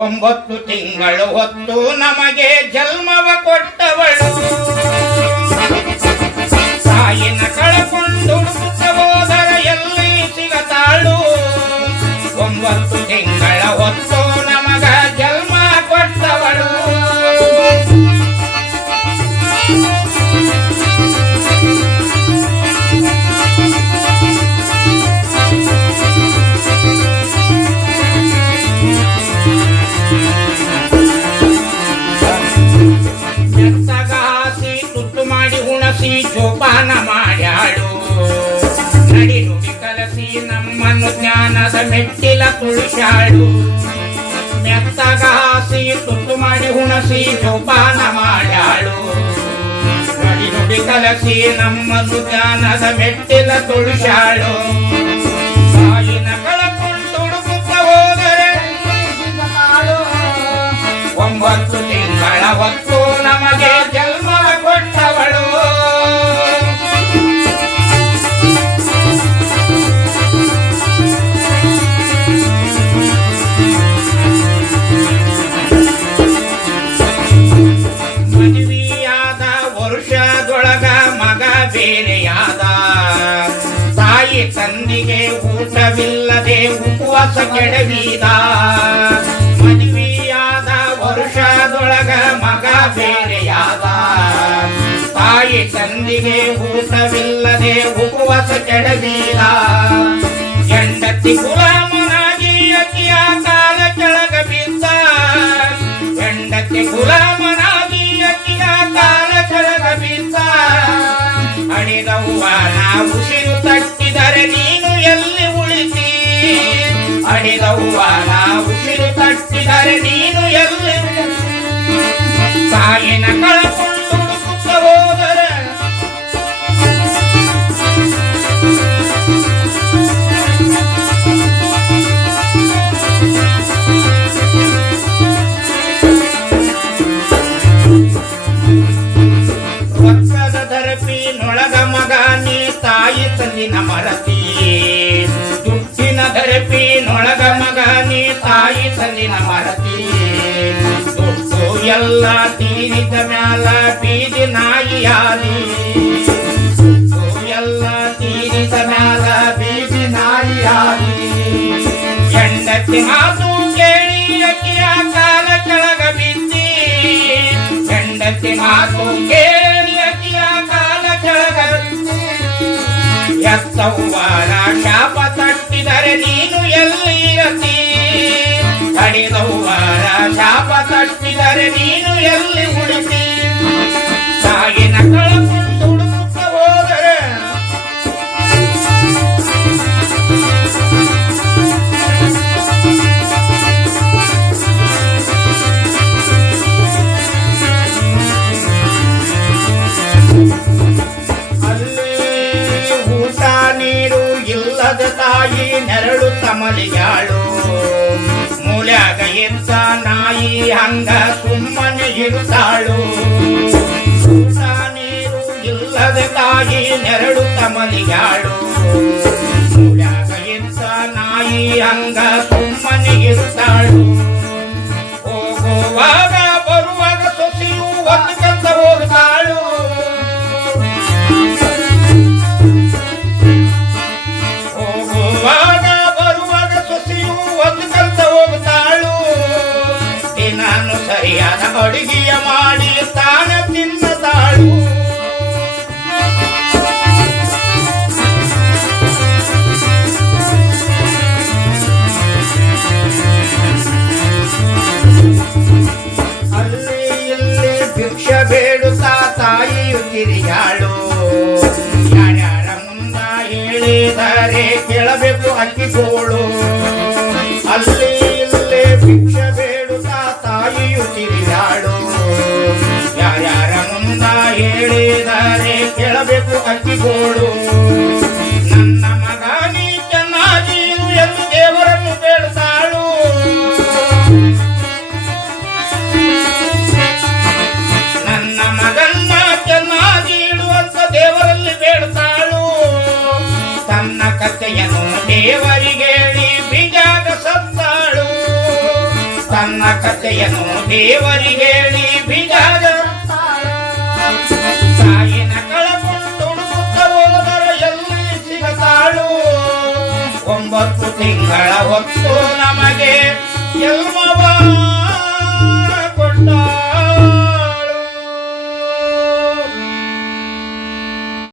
9 ತಿಂಗಳು ಹೊತ್ತು ನಮಗೆ ಜನ್ಮವ ಕೊಟ್ಟವಳು, ತಾಯಿನ ಕಳಕೊಂಡು ಹೋದರ ಎಲ್ಲಿ ಸಿಗತಾಳು. 9 ತಿಂಗಳ ಹೊತ್ತು ನಮಗ ಜನ್ಮ ಕೊಟ್ಟವಳು. ಜೋಪಾನ ಮಾಡ್ಯಾಳು, ನಡಿ ನುಡಿ ಕಲಸಿ ನಮ್ಮನ್ನು ಜ್ಞಾನದ ಮೆಟ್ಟಿಲ ತುಳಿಸಾಳು. ಮೆತ್ತಗ ಹಾಸಿ ತುತ್ತು ಮಾಡಿ ಹುಣಸಿ ಜೋಪಾನ ಮಾಡ್ಯಾಳು, ನಡಿ ನುಡಿ ಕಲಸಿ ನಮ್ಮನ್ನು ಜ್ಞಾನದ ಮೆಟ್ಟಿಲ ತುಳಿಸಾಳು. ತಾಯಿನ ಕಳಕೊಂಡು ಹುಡುಕುತ್ತ ಹೋದರೆ 9 ತಿಂಗಳ ಹೊತ್ತು ನಮಗೆ ಜನ್ಮ ಕೊಟ್ಟವಳು. ಮದುವೆಯಾದ ವರ್ಷದೊಳಗ ಮಗ ಬೇರೆಯಾದ, ತಾಯಿ ತಂದಿಗೆ ಊಟವಿಲ್ಲದೆ ಉಪವಾಸ ಕೆಡವಿದ. ಮದುವೆಯಾದ ವರ್ಷದೊಳಗ ಮಗ ಬೇರೆಯಾದ, ತಾಯಿ ತಂದಿಗೆ ಊಟವಿಲ್ಲದೆ ಉಪವಾಸ ಕೆಡವಿದ. ಹೆಂಡತಿ ಗುಲಾಮನಾಗಿ ಅಕ್ಕಿಯ ಕಾಲ ಕೆಳಗ ಬಿದ್ದ, ಹೆಂಡತಿ ಗುಲಾಮನಾಗಿ ಅಕ್ಕಿಯ ಕಾಲ ಕೆಳಗ ಬಿದ್ದ. ಅಡಿದವ್ವ ನಾ ಉಸಿರು ತಟ್ಟಿದರೆ ನೀನು ಎಲ್ಲಿ ಉಳಿತಿ, ಅಡಿದವ್ವ ನಾ ಉಸಿರು ತಟ್ಟಿದರೆ ನೀನು ಎಲ್ಲಿ. ತಾಯಿನ ಕಳಕೊಂಡು ಹುಡುಕುತ್ತ ಹೋದರೆ ಒಕ್ಕದ ಧರಪಿನೊಳಗ ಮಗ ನೀ ತಾಯಿ ತಂದಿನ ಮರತಿ, ದುಡ್ಡಿನ ಧರಪಿನೊಳಗ ಮಗ ನೀ ತಾಯಿ ತಂದಿನ ಮರತಿ. ದುಡ್ಡು ಎಲ್ಲ ತೀರಿದ ಮ್ಯಾಲ ಬೀದಿ ನಾಯಿಯಾದಿ, ದುಡ್ಡು ಎಲ್ಲ ತೀರಿದ ಮ್ಯಾಲ ಬೀದಿ ನಾಯಿಯಾದಿ. ಹೆಂಡತಿ ಮಾತು ಕೇಳಿ ಅಕ್ಕಿಯ ಕಾಲ ಕೆಳಗ ಬಿದ್ದಿ, ಹೆಂಡತಿ ಮಾತು ಕೇಳಿ ಅಕ್ಕಿಯ ಕಾಲ ಕೆಳಗ ಬಿದ್ದಿ. ಎತ್ತವ್ವನ ಶಾಪ ತಟ್ಟಿದರೆ ನೀನು ಎಲ್ಲಿರತಿ, ಕಡಿದವ್ವನ ಶಾಪ ತಟ್ಟಿದರೆ ನೀನು ಎಲ್ಲಿ ಉಳಿತಿ. ತಾಯಿನ ಕಳಕೊಂಡು ಹುಡುಕುತ್ತ ಹೋದರೆ ಅಲ್ಲಿ ಊಟ ನೀರು ಇಲ್ಲದ ತಾಯಿ ನೆರಳು ತಮಲಿಯಾಳು. ಮೂಲ್ಯಾಗ ಎದ್ದ ನಾಯಿ ಹಂಗ ಸುಮ್ಮನೆ ಇರುತ್ತಾಳು. ಊಟ ನೀರು ಇಲ್ಲದ ತಾಯಿ ನೆರಳು ತಮಲಿಯಾಳು. ಮೂಲ್ಯಾಗ ಎದ್ದ ನಾಯಿ ಹಂಗ ಸುಮ್ಮನೆ ಇರುತ್ತಾಳು. ಹೋಗುವಾಗ ಬರುವಾಗ ಸೊಸೆಯು ಒಂದು ಕಂತ ಹೋಗುತ್ತಾಳು. ಹೋಗುವಾಗ ಬರುವಾಗ ಸೊಸೆಯು ಒಂದು ಕಂತ ಹೋಗುತ್ತಾಳು. ದಿನಾನು ಸರಿಯಾದ ಅಡುಗೆಯ ಮಾಡಿ ತಾನ ತಿನ್ನತಾಳು. ಅಲ್ಲಿ ಇಲ್ಲಿ ಭಿಕ್ಷೆ ಬೇಡುತ್ತಾ ತಾಯಿಯು ತಿರುಗಾಳು. ಯಾರ್ಯಾರ ಮುಂದ ಹೇಳಿದರೆ ಕೇಳಬೇಕು ಅಕ್ಕಿಗೋಳು. ಅಲ್ಲಿ ಇಲ್ಲಿ ಭಿಕ್ಷೆ ಬೇಡುತ್ತಾ ತಾಯಿಯು ತಿರುಗಾಳು. ಯಾರ್ಯಾರ ಮುಂದ ಹೇಳಿದರೆ ಕೇಳಬೇಕು ಅಕ್ಕಿಗೋಳು. ನನ್ನ ಮಗ ನೀ ಚೆನ್ನಾಗಿರು ಎಂದು ದೇವರನ್ನು ಬೇಡುತ್ತಾಳು. ನನ್ನ ಮಗನ್ನ ಚೆನ್ನಾಗಿ ಇಡುವಂತ ದೇವರಲ್ಲಿ ಬೇಡುತ್ತಾಳು. ತನ್ನ ಕಥೆಯನ್ನು ದೇವರಿಗೆ ಹೇಳಿ ಬಿಜಾಗ ಸತ್ತಾಳು. ತನ್ನ ಕಥೆಯನ್ನು ದೇವರಿಗೆ ಹೇಳಿ ಬೀಜಾದ ತಾಯಿನ ಕಳಕೊಂಡು ಹೋದರ ಎಲ್ಲಿ ಸಿಗತಾಳು 9 ತಿಂಗಳ ಹೊತ್ತು ನಮಗೆ ಎಲ್ಮವ